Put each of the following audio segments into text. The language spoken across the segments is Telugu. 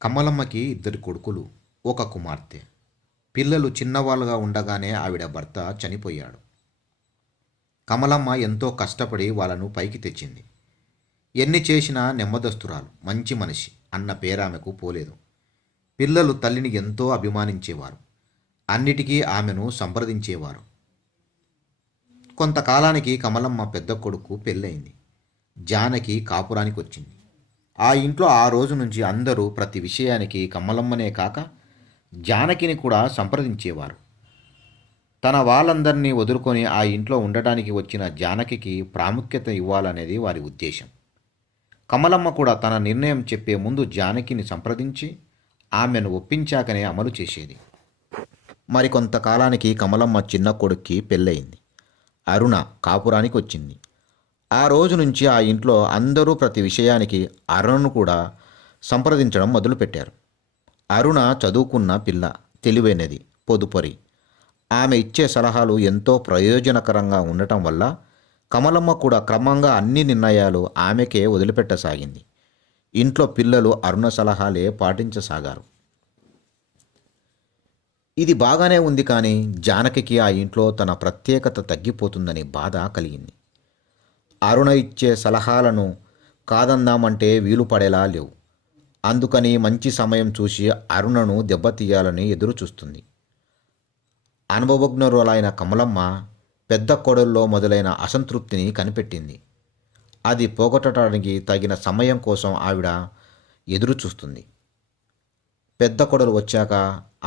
కమలమ్మకి ఇద్దరు కొడుకులు, ఒక కుమార్తె. పిల్లలు చిన్నవాళ్ళుగా ఉండగానే ఆవిడ భర్త చనిపోయాడు. కమలమ్మ ఎంతో కష్టపడి వాళ్ళను పైకి తెచ్చింది. ఎన్ని చేసినా నెమ్మదస్తురాలు, మంచి మనిషి అన్న పేరామెకు పోలేదు. పిల్లలు తల్లిని ఎంతో అభిమానించేవారు. అన్నిటికీ ఆమెను సంప్రదించేవారు. కొంతకాలానికి కమలమ్మ పెద్ద కొడుకు పెళ్ళయింది. జానకి కాపురానికి వచ్చింది. ఆ ఇంట్లో ఆ రోజు నుంచి అందరూ ప్రతి విషయానికి కమలమ్మనే కాక జానకిని కూడా సంప్రదించేవారు. తన వాళ్ళందరినీ వదులుకొని ఆ ఇంట్లో ఉండటానికి వచ్చిన జానకికి ప్రాముఖ్యత ఇవ్వాలనేది వారి ఉద్దేశం. కమలమ్మ కూడా తన నిర్ణయం చెప్పే ముందు జానకిని సంప్రదించి ఆమెను ఒప్పించాకనే అమలు చేసేది. మరికొంతకాలానికి కమలమ్మ చిన్న కొడుక్కి పెళ్ళయింది. అరుణ కాపురానికి వచ్చింది. ఆ రోజు నుంచి ఆ ఇంట్లో అందరూ ప్రతి విషయానికి అరుణను కూడా సంప్రదించడం మొదలుపెట్టారు. అరుణ చదువుకున్న పిల్ల, తెలివైనది, పొదుపరి. ఆమె ఇచ్చే సలహాలు ఎంతో ప్రయోజనకరంగా ఉండటం వల్ల కమలమ్మ కూడా క్రమంగా అన్ని నిర్ణయాలు ఆమెకే వదిలిపెట్టసాగింది. ఇంట్లో పిల్లలు అరుణ సలహాలే పాటించసాగారు. ఇది బాగానే ఉంది, కానీ జానకికి ఆ ఇంట్లో తన ప్రత్యేకత తగ్గిపోతుందని బాధ కలిగింది. అరుణ ఇచ్చే సలహాలను కాదందామంటే వీలు పడేలా లేవు. అందుకని మంచి సమయం చూసి అరుణను దెబ్బతీయాలని ఎదురు చూస్తుంది. అనుభవజ్ఞురాలైన కమలమ్మ పెద్ద కోడల్లో మొదలైన అసంతృప్తిని కనిపెట్టింది. అది పోగొట్టడానికి తగిన సమయం కోసం ఆవిడ ఎదురు చూస్తుంది. పెద్ద కోడలు వచ్చాక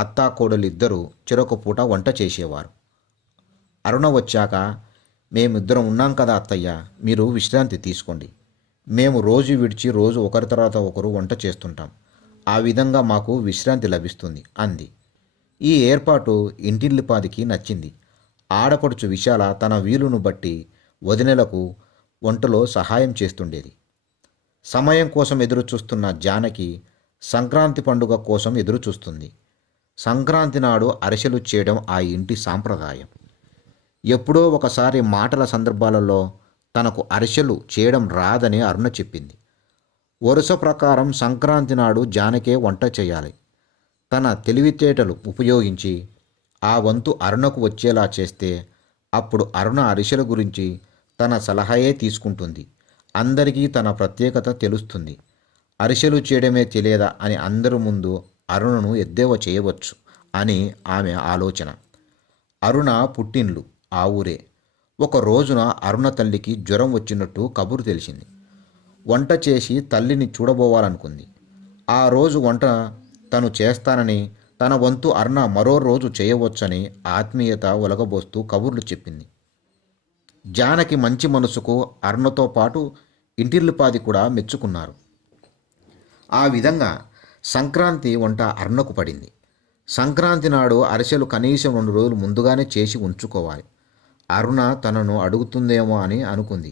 అత్తా కోడలిద్దరూ చెరొక పూట వంట చేసేవారు. అరుణ వచ్చాక, మేమిద్దరం ఉన్నాం కదా అత్తయ్య, మీరు విశ్రాంతి తీసుకోండి. మేము రోజు విడిచి రోజు ఒకరి తర్వాత ఒకరు వంట చేస్తుంటాం. ఆ విధంగా మాకు విశ్రాంతి లభిస్తుంది అంది. ఈ ఏర్పాటు ఇంటిల్లిపాదికి నచ్చింది. ఆడపడుచు విశాల తన వీలును బట్టి వదినెలకు వంటలో సహాయం చేస్తుండేది. సమయం కోసం ఎదురు చూస్తున్న జానకి సంక్రాంతి పండుగ కోసం ఎదురు చూస్తుంది. సంక్రాంతి నాడు అరిసెలు చేయడం ఆ ఇంటి సాంప్రదాయం. ఎప్పుడో ఒకసారి మాటల సందర్భాలలో తనకు అరిసెలు చేయడం రాదని అరుణ చెప్పింది. వరుస ప్రకారం సంక్రాంతి నాడు జానకే వంట చేయాలి. తన తెలివితేటలు ఉపయోగించి ఆ వంతు అరుణకు వచ్చేలా చేస్తే అప్పుడు అరుణ అరిసెల గురించి తన సలహాయే తీసుకుంటుంది. అందరికీ తన ప్రత్యేకత తెలుస్తుంది. అరిసెలు చేయడమే తెలియదా అని అందరి ముందు అరుణను ఎద్దేవా చేయవచ్చు అని ఆమె ఆలోచన. అరుణ పుట్టిండ్లు ఆ ఊరే. ఒక రోజున అరుణ తల్లికి జ్వరం వచ్చినట్టు కబురు తెలిసింది. వంట చేసి తల్లిని చూడబోవాలనుకుంది. ఆ రోజు వంట తను చేస్తానని, తన వంతు అరుణ మరో రోజు చేయవచ్చని ఆత్మీయత ఒలగబోస్తూ కబుర్లు చెప్పింది. జానకి మంచి మనసుకు అరుణతో పాటు ఇంటిల్లిపాది కూడా మెచ్చుకున్నారు. ఆ విధంగా సంక్రాంతి వంట అరుణకు పడింది. సంక్రాంతి నాడు అరిసెలు కనీసం 2 రోజులు ముందుగానే చేసి ఉంచుకోవాలి. అరుణ తనను అడుగుతుందేమో అని అనుకుంది.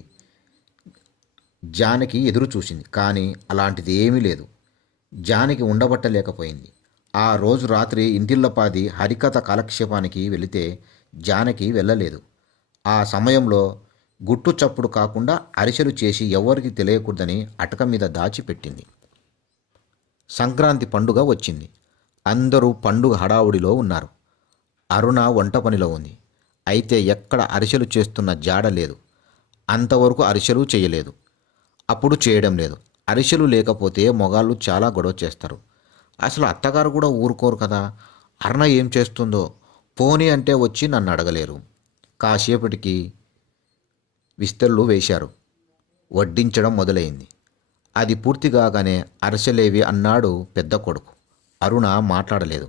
జానకి ఎదురు చూసింది, కానీ అలాంటిది ఏమీ లేదు. జానకి ఉండబట్టలేకపోయింది. ఆ రోజు రాత్రి ఇంటిల్లపాది హరికథ కాలక్షేపానికి వెళితే జానకి వెళ్ళలేదు. ఆ సమయంలో గుట్టు చప్పుడు కాకుండా అరిసెలు చేసి ఎవరికి తెలియకూడదని అటక మీద దాచిపెట్టింది. సంక్రాంతి పండుగ వచ్చింది. అందరూ పండుగ హడావుడిలో ఉన్నారు. అరుణ వంట పనిలో ఉంది. అయితే ఎక్కడ అరిసెలు చేస్తున్న జాడ లేదు. అంతవరకు అరిసెలు చేయలేదు. అప్పుడు చేయడం లేదు. అరిసెలు లేకపోతే మొగాళ్ళు చాలా గొడవ చేస్తారు. అసలు అత్తగారు కూడా ఊరుకోరు కదా. అరుణ ఏం చేస్తుందో పోనీ అంటే వచ్చి నన్ను అడగలేరు. కాసేపటికి విస్తళ్ళు వేశారు. వడ్డించడం మొదలైంది. అది పూర్తి కాగానే అరిసెలేవి అన్నాడు పెద్ద కొడుకు. అరుణ మాట్లాడలేదు.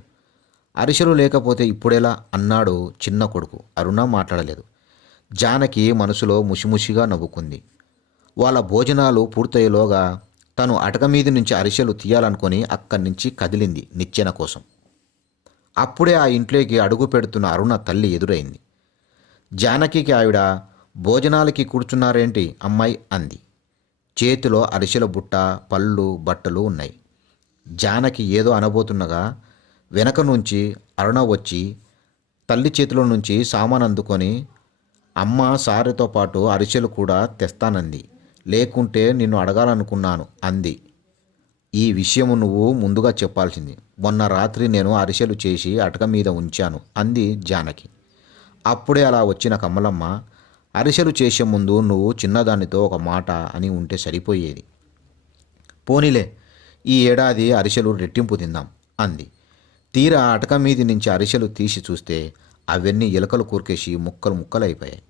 అరిసెలు లేకపోతే ఇప్పుడెలా అన్నాడు చిన్న కొడుకు. అరుణ మాట్లాడలేదు. జానకి మనసులో ముసిముసిగా నవ్వుకుంది. వాళ్ళ భోజనాలు పూర్తయ్యేలోగా తను అటక మీది నుంచి అరిసెలు తీయాలనుకొని అక్కడి నుంచి కదిలింది నిచ్చెన కోసం. అప్పుడే ఆ ఇంట్లోకి అడుగు పెడుతున్న అరుణ తల్లి ఎదురైంది. జానకికి ఆవిడ, భోజనాలకి కూర్చున్నారేంటి అమ్మాయి అంది. చేతిలో అరిసెల బుట్ట, పళ్ళు, బట్టలు ఉన్నాయి. జానకి ఏదో అనబోతున్నగా వెనక నుంచి అరుణ వచ్చి తల్లి చేతిలో నుంచి సామాన్ అందుకొని, అమ్మ సారెతో పాటు అరిసెలు కూడా తెస్తానంది, లేకుంటే నిన్ను అడగాలనుకున్నాను అంది. ఈ విషయము నువ్వు ముందుగా చెప్పాల్సింది. మొన్న రాత్రి నేను అరిసెలు చేసి అటక మీద ఉంచాను అంది జానకి. అప్పుడే అలా వచ్చిన కమలమ్మ, అరిసెలు చేసే ముందు నువ్వు చిన్నదానితో ఒక మాట అని ఉంటే సరిపోయేది. పోనీలే, ఈ ఏడాది అరిసెలు రెట్టింపు తిందాం అంది. తీరా అటక మీది నుంచి అరిసెలు తీసి చూస్తే అవన్నీ ఎలుకలు కూర్కేసి ముక్కలు ముక్కలైపోయాయి.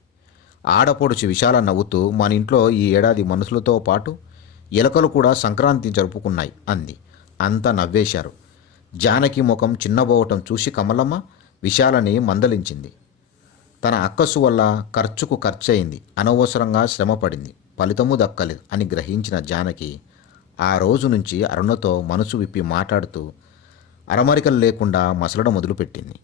ఆడపడుచు విశాల నవ్వుతూ, మన ఇంట్లో ఈ ఏడాది మనుషులతో పాటు ఎలుకలు కూడా సంక్రాంతి జరుపుకున్నాయి అంది. అంతా నవ్వేశారు. జానకి ముఖం చిన్నబోవటం చూసి కమలమ్మ విశాలని మందలించింది. తన అక్కసు వల్ల ఖర్చుకు ఖర్చయింది, అనవసరంగా శ్రమపడింది, ఫలితము దక్కలేదు అని గ్రహించిన జానకి ఆ రోజు నుంచి అరుణతో మనసు విప్పి మాట్లాడుతూ అరమరికలు లేకుండా మసలడం మొదలుపెట్టింది.